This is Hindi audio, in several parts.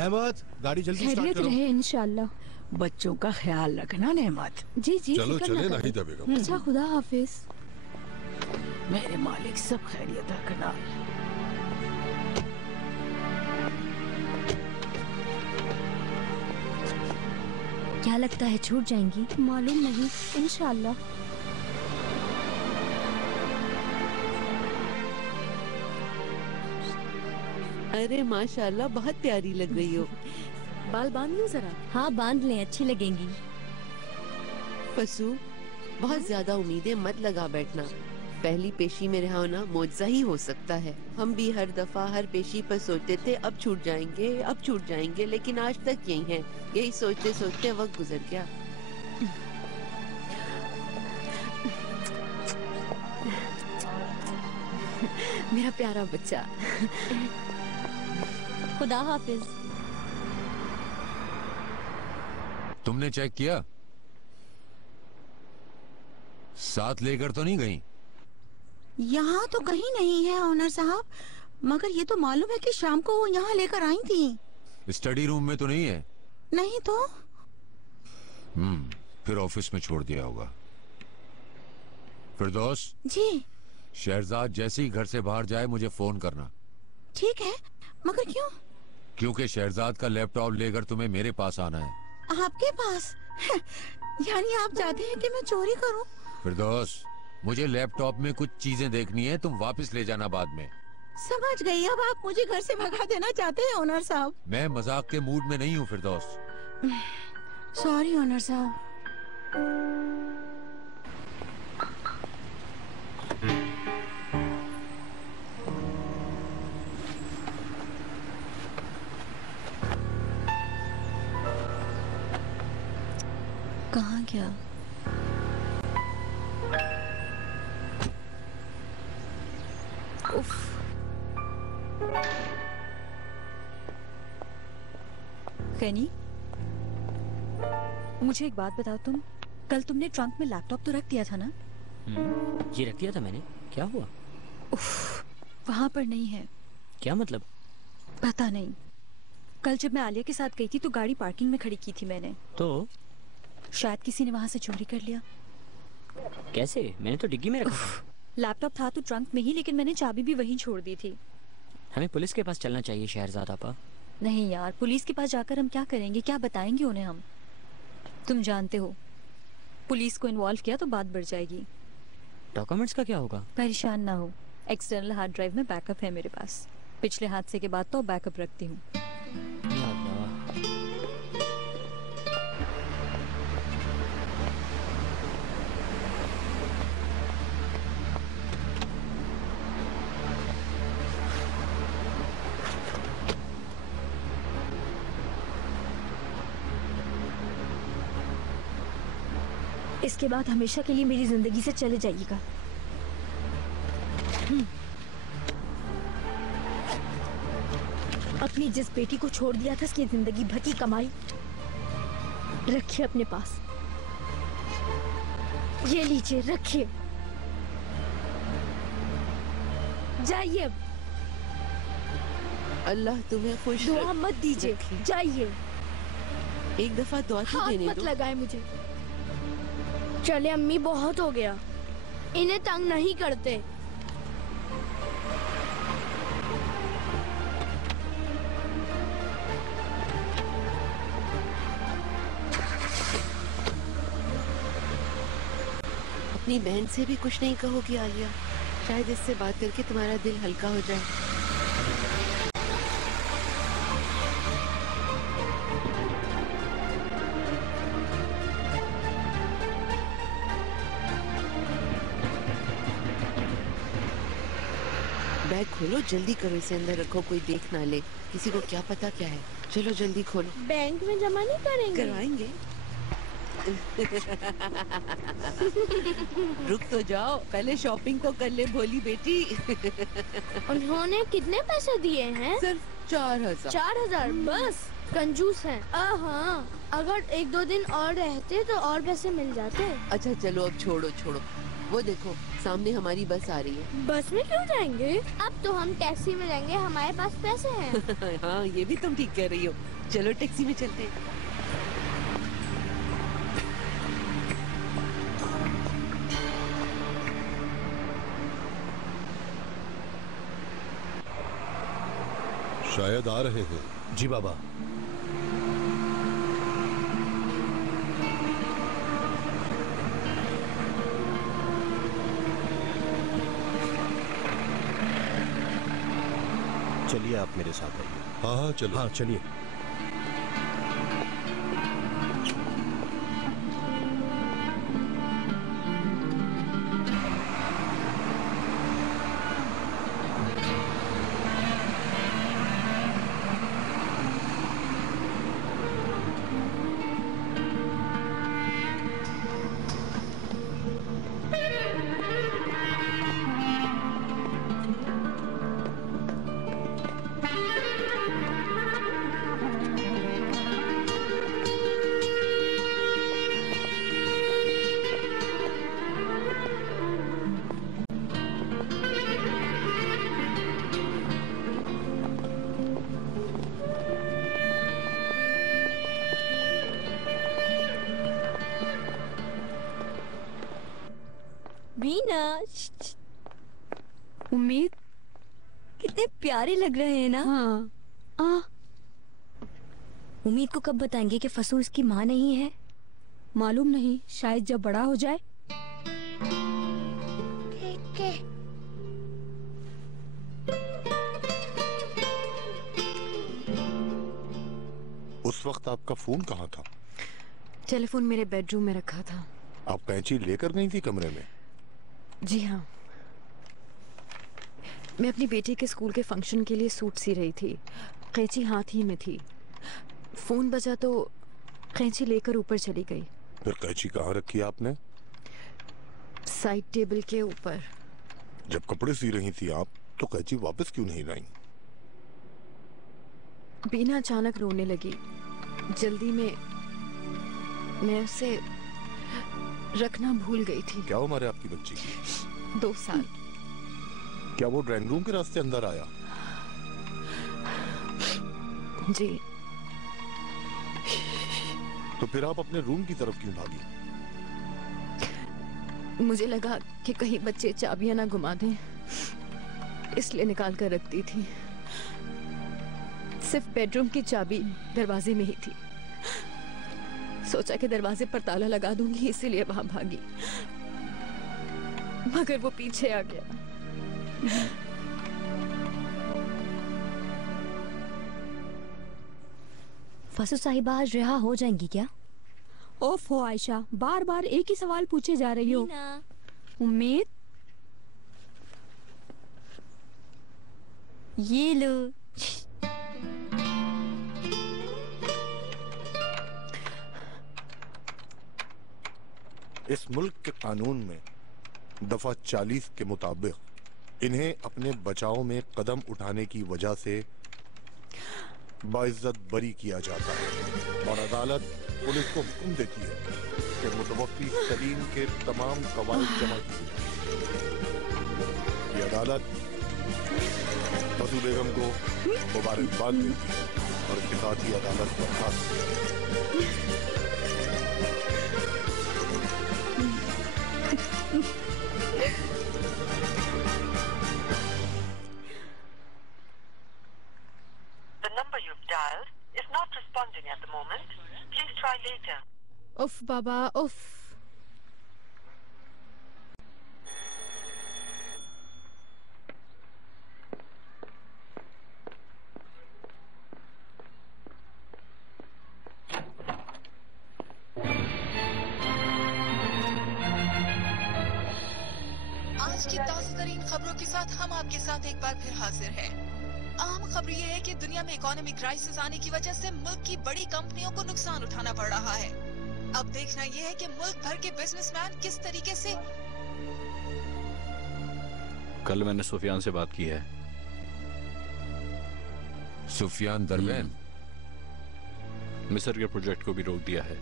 अहमद, गाड़ी जल्दी स्टार्ट करो। रहे इंशाल्लाह। बच्चों का ख्याल रखना नेमत। जी जी। चलो चले नाहिदा बेगम। अच्छा, खुदा हाफिज। मेरे मालिक सब खैरियत रखना। क्या लगता है छूट जाएंगी? मालूम नहीं, इंशाल्लाह। अरे माशाल्लाह, बहुत प्यारी लग रही हो। बाल बांध लो जरा। हाँ बांध लें, अच्छी लगेंगी। फसू, बहुत ज्यादा उम्मीदें मत लगा बैठना। पहली पेशी में रहा होना मौजज़ा ही हो सकता है। हम भी हर दफा हर पेशी पर सोचते थे अब छूट जाएंगे, अब छूट जाएंगे, लेकिन आज तक यही है। यही सोचते सोचते वक्त गुजर गया। मेरा प्यारा बच्चा। खुदा हाफिज। तुमने चेक किया? साथ लेकर तो नहीं गई? यहाँ तो कहीं नहीं है ऑनर साहब, मगर ये तो मालूम है कि शाम को वो यहाँ लेकर आई थी। स्टडी रूम में तो नहीं है? नहीं तो। फिर ऑफिस में छोड़ दिया होगा। फिरदौस जी। शहरजाद जैसे ही घर से बाहर जाए मुझे फोन करना। ठीक है, मगर क्यों? क्योंकि शहरजाद का लैपटॉप लेकर तुम्हें मेरे पास आना है। आपके पास? यानी आप चाहते हैं कि मैं चोरी करूं? फिरदौस, मुझे लैपटॉप में कुछ चीजें देखनी है, तुम वापस ले जाना बाद में। समझ गई। अब आप मुझे घर से भगा देना चाहते हैं ऑनर साहब? मैं मजाक के मूड में नहीं हूँ फिरदौस। सॉरी ऑनर साहब। कहाँ गया? उफ। खैनी, मुझे एक बात बताओ, तुम कल तुमने ट्रंक में लैपटॉप तो रख दिया था ना? जी रख दिया था मैंने। क्या हुआ? उफ, वहाँ पर नहीं है। क्या मतलब? पता नहीं। कल जब मैं आलिया के साथ गई थी तो गाड़ी पार्किंग में खड़ी की थी मैंने। तो शायद किसी ने वहाँ से चोरी कर लिया। कैसे? मैंने तो डिग्गी में रखा था। लैपटॉप था तो ट्रंक में ही, लेकिन मैंने चाबी भी वहीं छोड़ दी थी। हमें पुलिस के पास चलना चाहिए शहरजाद आपा। नहीं यार, पुलिस के पास जाकर हम क्या करेंगे? क्या बताएंगे उन्हें हम? तुम जानते हो, पुलिस को इन्वॉल्व किया तो बात बढ़ जाएगी। डॉक्यूमेंट्स का क्या होगा? परेशान ना हो, एक्सटर्नल हार्ड ड्राइव में बैकअप है मेरे पास। पिछले हादसे के बाद तो बैकअप रखती हूँ। इसके बाद हमेशा के लिए मेरी जिंदगी से चले जाइएगा। अपनी जिस बेटी को छोड़ दिया था, उसकी जिंदगी भर की कमाई रखिए अपने पास। ये लीजिए, रखिए। जाइए अब। अल्लाह तुम्हें खुश दुआ मत दीजिए, जाइए। एक दफा दुआ तो देने हाथ मत दो। लगाए मुझे। चले अम्मी, बहुत हो गया। इन्हें तंग नहीं करते। अपनी बहन से भी कुछ नहीं कहोगी आलिया? शायद इससे बात करके तुम्हारा दिल हल्का हो जाए। बैग खोलो, जल्दी करो, इसे अंदर रखो, कोई देख ना ले। किसी को क्या पता क्या है। चलो जल्दी खोलो। बैंक में जमा नहीं करेंगे? करवाएंगे। रुक तो जाओ, पहले शॉपिंग तो कर ले भोली बेटी। उन्होंने कितने पैसे दिए हैं? सिर्फ 4000। 4000 बस? कंजूस हैं। हाँ, अगर 1-2 दिन और रहते तो और पैसे मिल जाते। अच्छा चलो अब छोड़ो छोड़ो। वो देखो सामने हमारी बस आ रही है। बस में क्यों जाएंगे? अब तो हम टैक्सी में जाएंगे, हमारे पास पैसे हैं। हाँ ये भी तुम ठीक कह रही हो। चलो टैक्सी में चलते हैं। शायद आ रहे हैं। जी बाबा। चलिए आप मेरे साथ आइए। हाँ हाँ चलो। हाँ चलिए। वीना, उम्मीद कितने प्यारे लग रहे हैं ना। हाँ। उम्मीद को कब बताएंगे कि फसू इसकी माँ नहीं है? मालूम नहीं, शायद जब बड़ा हो जाए। ठीक है। उस वक्त आपका फोन कहाँ था? टेलीफोन मेरे बेडरूम में रखा था। आप कैंची लेकर गई थी कमरे में? जी हाँ, मैं अपनी बेटी के स्कूल के फंक्शन के लिए सूट सी रही थी। कैंची हाथ ही में थी। फोन बजा तो कैंची लेकर ऊपर चली गई। फिर कैंची कहाँ रखी आपने? साइड टेबल के ऊपर। जब कपड़े सी रही थी आप, तो कैंची वापस क्यों नहीं लाई? बीना अचानक रोने लगी। जल्दी में मैं उसे रखना भूल गई थी। क्या उम्र है आपकी बच्ची की? 2 साल। क्या वो ड्राइंग रूम के रास्ते अंदर आया? जी। तो फिर आप अपने रूम की तरफ क्यों भागी? मुझे लगा कि कहीं बच्चे चाबियां ना घुमा दें, इसलिए निकाल कर रखती थी। सिर्फ बेडरूम की चाबी दरवाजे में ही थी। सोचा कि दरवाजे पर ताला लगा दूंगी, इसीलिए वहां भागी, मगर वो पीछे आ गया। फसू साहिबा आज रिहा हो जाएंगी क्या? ओफो आयशा, बार बार एक ही सवाल पूछे जा रही हो। उम्मीद, ये लो। इस मुल्क के कानून में दफा 40 के मुताबिक इन्हें अपने बचाव में कदम उठाने की वजह से बाइज्जत बरी किया जाता है और अदालत पुलिस को हुक्म देती है कि मुतवफ़्फ़ी सलीम के तमाम कवायद जमा किए जाएं। ये अदालत फसू बेगम को मुबारकबाद देती है और इसके साथ ही अदालत बर्खास्त है। उफ बाबा उफ। आज की ताज़ा तरीन खबरों के साथ हम आपके साथ एक बार फिर हाजिर हैं। अहम खबर ये है कि दुनिया में इकोनॉमिक क्राइसिस आने की वजह से मुल्क की बड़ी कंपनियों को नुकसान उठाना पड़ रहा है। अब देखना ये है कि मुल्क भर के बिजनेसमैन किस तरीके से। कल मैंने सुफियान से बात की है। सुफियान दरवेन मिस्र के प्रोजेक्ट को भी रोक दिया है,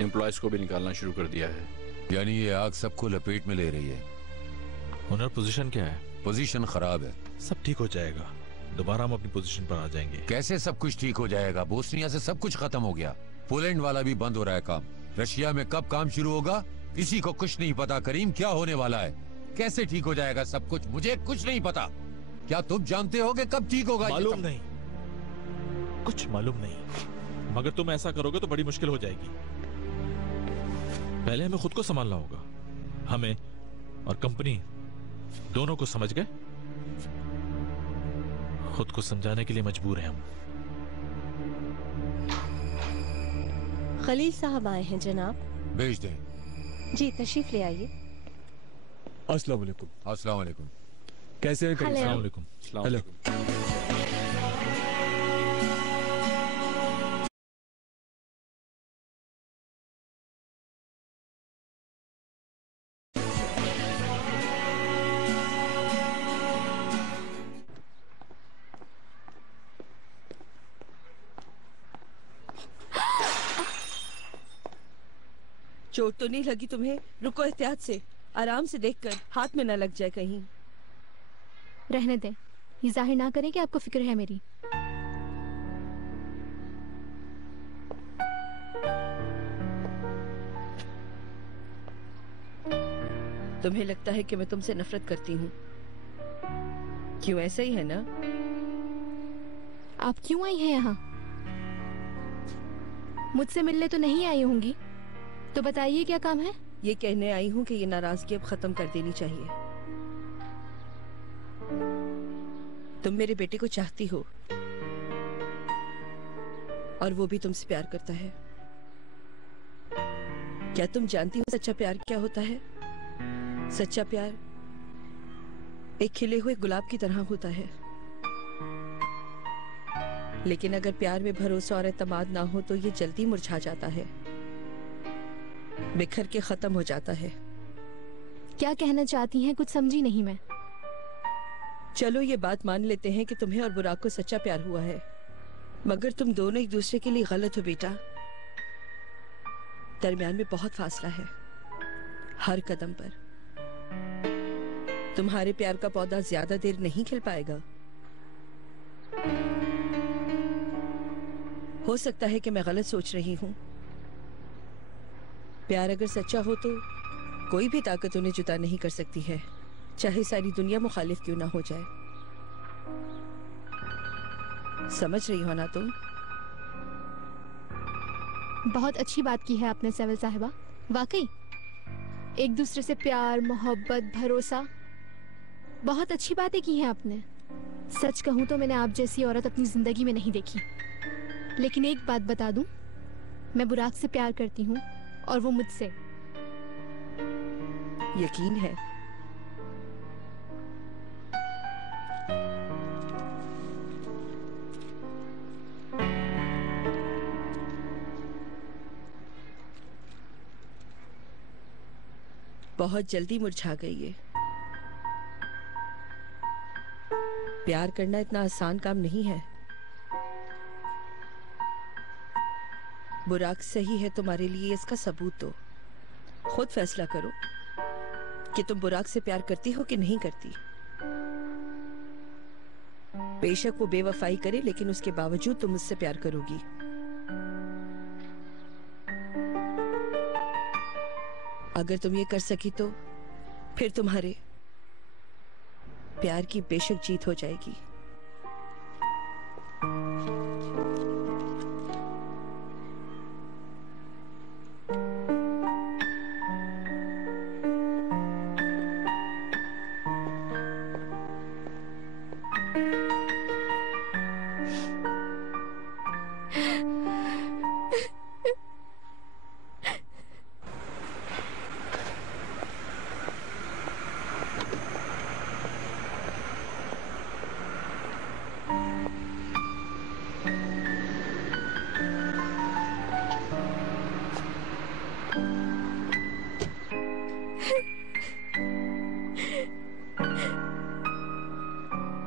एम्प्लॉयज को भी निकालना शुरू कर दिया है। यानी ये आग सबको लपेट में ले रही है। ओनर पोजीशन क्या है? पोजीशन खराब है। सब ठीक हो जाएगा, दोबारा हम अपनी पोजीशन पर आ जाएंगे। कैसे सब कुछ ठीक हो जाएगा? बोस्निया से सब कुछ खत्म हो गया, पोलैंड वाला भी बंद हो रहा है काम। रशिया में कब काम शुरू होगा किसी को कुछ नहीं पता। करीम, क्या होने वाला है? कैसे ठीक हो जाएगा सब कुछ? मुझे कुछ नहीं पता। क्या तुम जानते हो कि कब ठीक होगा? मालूम नहीं, कुछ मालूम नहीं। मगर तुम ऐसा करोगे तो बड़ी मुश्किल हो जाएगी। पहले हमें खुद को संभालना होगा। हमें और कंपनी दोनों को, समझ गए? खुद को समझाने के लिए मजबूर हैं हम। खलील साहब आए हैं जनाब। भेज दें। जी तशरीफ ले आइए। अस्सलाम वालेकुम। अस्सलाम वालेकुम। कैसे हैं? अस्सलाम वालेकुम। हेलो। चोट तो नहीं लगी तुम्हें? रुको, एहतियात से, आराम से देखकर, हाथ में न लग जाए कहीं। रहने दें, ये जाहिर ना करें कि आपको फिक्र है मेरी। तुम्हें लगता है कि मैं तुमसे नफरत करती हूँ? क्यों, ऐसा ही है ना? आप क्यों आई हैं यहाँ? मुझसे मिलने तो नहीं आई होंगी, तो बताइए क्या काम है? ये कहने आई हूँ कि ये नाराजगी अब खत्म कर देनी चाहिए। तुम मेरे बेटे को चाहती हो और वो भी तुमसे प्यार करता है। क्या तुम जानती हो सच्चा प्यार क्या होता है? सच्चा प्यार एक खिले हुए गुलाब की तरह होता है, लेकिन अगर प्यार में भरोसा और एतमाद ना हो तो ये जल्दी मुरझा जाता है, बिखर के खत्म हो जाता है। क्या कहना चाहती हैं? कुछ समझी नहीं मैं। चलो ये बात मान लेते हैं कि तुम्हें और बुराक को सच्चा प्यार हुआ है, मगर तुम दोनों एक दूसरे के लिए गलत हो बेटा। दरमियान में बहुत फासला है, हर कदम पर। तुम्हारे प्यार का पौधा ज्यादा देर नहीं खिल पाएगा। हो सकता है कि मैं गलत सोच रही हूँ। प्यार अगर सच्चा हो तो कोई भी ताकत उन्हें जुदा नहीं कर सकती है, चाहे सारी दुनिया मुखालिफ क्यों ना हो जाए। समझ रही हो ना तुम? बहुत अच्छी बात की है आपने सेवल साहिबा। वाकई एक दूसरे से प्यार, मोहब्बत, भरोसा, बहुत अच्छी बातें की हैं आपने। सच कहूं तो मैंने आप जैसी औरत अपनी जिंदगी में नहीं देखी। लेकिन एक बात बता दूं, मैं बुराक से प्यार करती हूँ और वो मुझसे। यकीन है? बहुत जल्दी मुरझा गई है। प्यार करना इतना आसान काम नहीं है। बुराक सही है तुम्हारे लिए, इसका सबूत दो। खुद फैसला करो कि तुम बुराक से प्यार करती हो कि नहीं करती। बेशक वो बेवफाई करे, लेकिन उसके बावजूद तुम उससे प्यार करोगी। अगर तुम ये कर सकी तो फिर तुम्हारे प्यार की बेशक जीत हो जाएगी।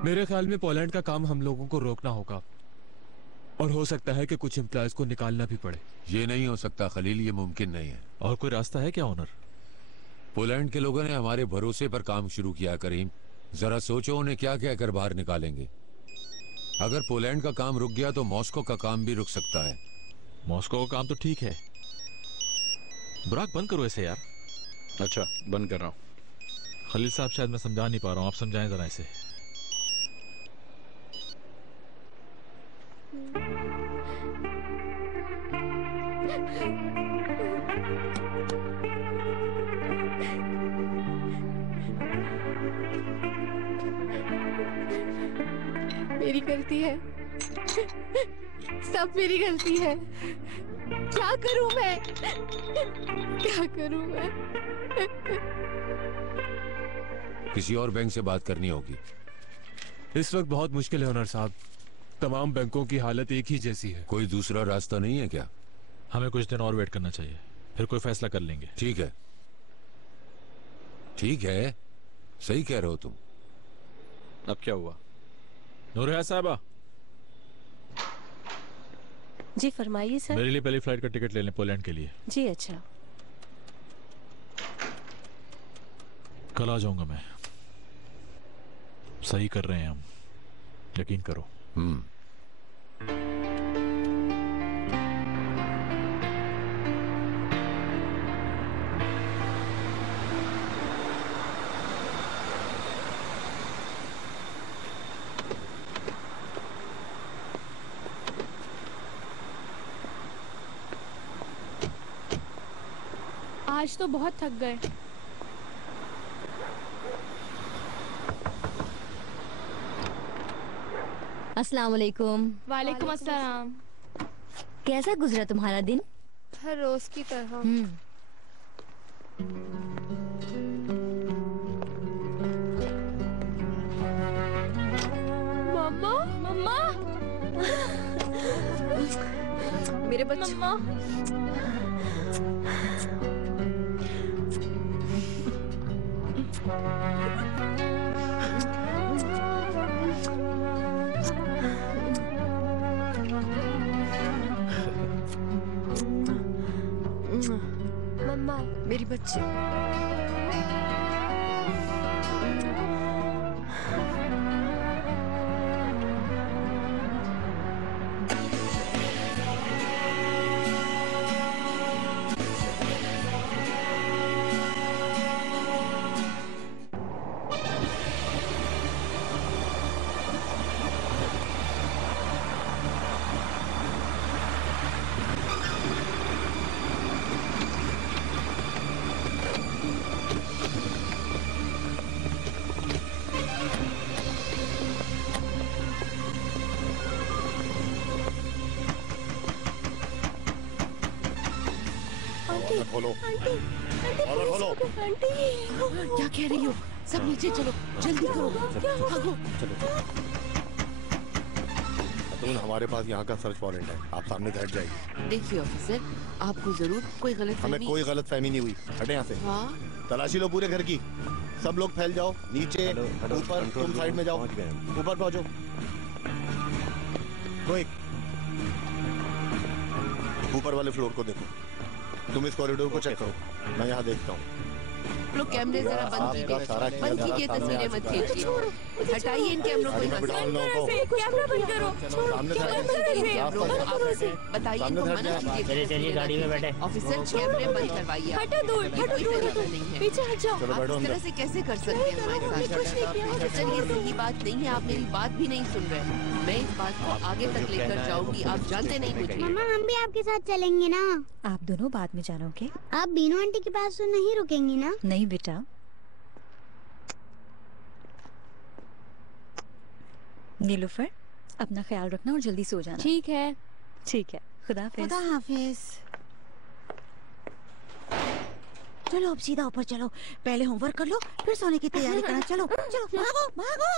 मेरे ख्याल में पोलैंड का काम हम लोगों को रोकना होगा, और हो सकता है कि कुछ एम्प्लॉयज को निकालना भी पड़े। ये नहीं हो सकता खलील, ये मुमकिन नहीं है। और कोई रास्ता है क्या ओनर? पोलैंड के लोगों ने हमारे भरोसे पर काम शुरू किया करीम। जरा सोचो उन्हें क्या कहकर बाहर निकालेंगे। अगर पोलैंड का काम रुक गया तो मॉस्को का काम भी रुक सकता है। मॉस्को का काम तो ठीक है। बुराक बंद करो ऐसे यार। अच्छा बंद कर रहा हूँ। खलील साहब शायद मैं समझा नहीं पा रहा हूँ, आप समझाएं जरा इसे। मेरी गलती है, सब मेरी गलती है। क्या करूं मैं, क्या करूं मैं? किसी और बैंक से बात करनी होगी। इस वक्त बहुत मुश्किल है ओनर साहब, तमाम बैंकों की हालत एक ही जैसी है। कोई दूसरा रास्ता नहीं है क्या? हमें कुछ दिन और वेट करना चाहिए, फिर कोई फैसला कर लेंगे। ठीक है, ठीक है, सही कह रहे हो तुम। अब क्या हुआ? नूरिया साहबा। जी फरमाइए सर। मेरे लिए पहली फ्लाइट का टिकट ले लें पोलैंड के लिए। जी अच्छा। कल आ जाऊंगा मैं। सही कर रहे हैं हम, यकीन करो। आज तो बहुत थक गए। अस्सलाम वालेकुम। वालेकुम अस्सलाम। कैसा गुजरा तुम्हारा दिन? हर रोज की तरह। मम्मा, मम्मा, मेरे बच्चे। मम्मा, मम्मा, मेरी बच्ची। खोलो, खोलो। क्या कह रही हो? सब नीचे चलो, जल्दी करो, भागो। तुम हमारे पास यहाँ का सर्च वारंट है, आप सामने से हट जाइए। देखिए ऑफिसर, आपको जरूर कोई गलत हमें कोई गलत फहमी नहीं हुई, हटे यहाँ से। हाँ? तलाशी लो पूरे घर की, सब लोग फैल जाओ, नीचे ऊपर, तुम साइड में जाओ, ऊपर पहुँचो। ऊपर वाले फ्लोर को देखो, तुम इस कॉरिडोर को चेक करो, मैं यहाँ देखता हूँ। लोग कैमरे जरा बंद कीजिए, तस्वीरें मत खींचिए, हटाइए इन कैमरों को यहाँ से। कैमरा बंद करो। बताइए इनको मना कीजिए। चलिए गाड़ी में बैठे। ऑफिसर कैमरे बंद करवाइए। हटो दूर, पीछे हट जाओ। आप इस तरह से कैसे कर सकते हैं हमारे साथ? सर ये सही बात नहीं है, आप मेरी बात भी नहीं सुन रहे। मैं इस बात को आगे तक लेकर जाऊंगी, आप जानते नहीं मुझे। मम्मा हम भी आपके साथ चलेंगे ना? आप दोनों बाद में जानोगे। आप बीनू आंटी के पास तो नहीं रुकेंगी ना? नहीं बेटा, नीलूफर अपना ख्याल रखना और जल्दी सो जाना। ठीक है। ठीक है, खुदा हाफिज। खुदा हाफिज। चलो अब सीधा ऊपर चलो, पहले होमवर्क कर लो, फिर सोने की तैयारी करना। चलो चलो, भागो भागो।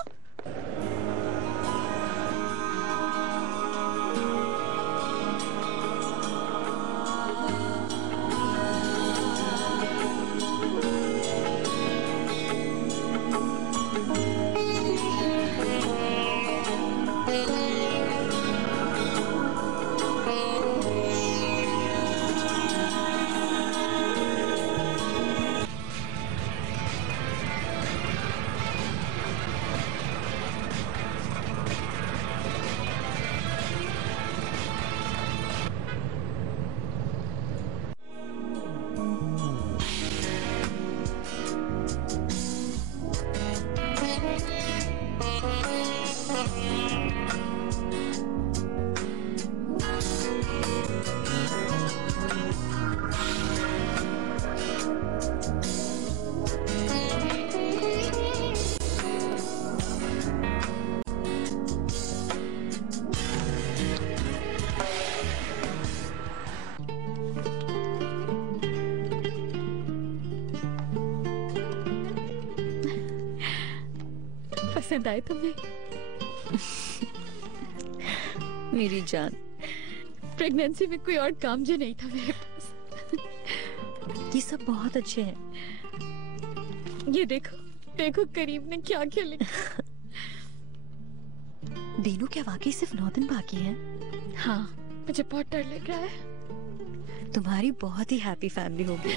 पसंद आए तुम्हें? मेरी जान, प्रेगनेंसी में कोई और काम जो नहीं था मेरे पास। ये सब बहुत अच्छे हैं। ये देखो, देखो करीम ने क्या क्या लिखा। दीनू, क्या वाकई सिर्फ 9 दिन बाकी हैं? हाँ, मुझे बहुत डर लग रहा है। तुम्हारी बहुत ही हैप्पी फैमिली होगी।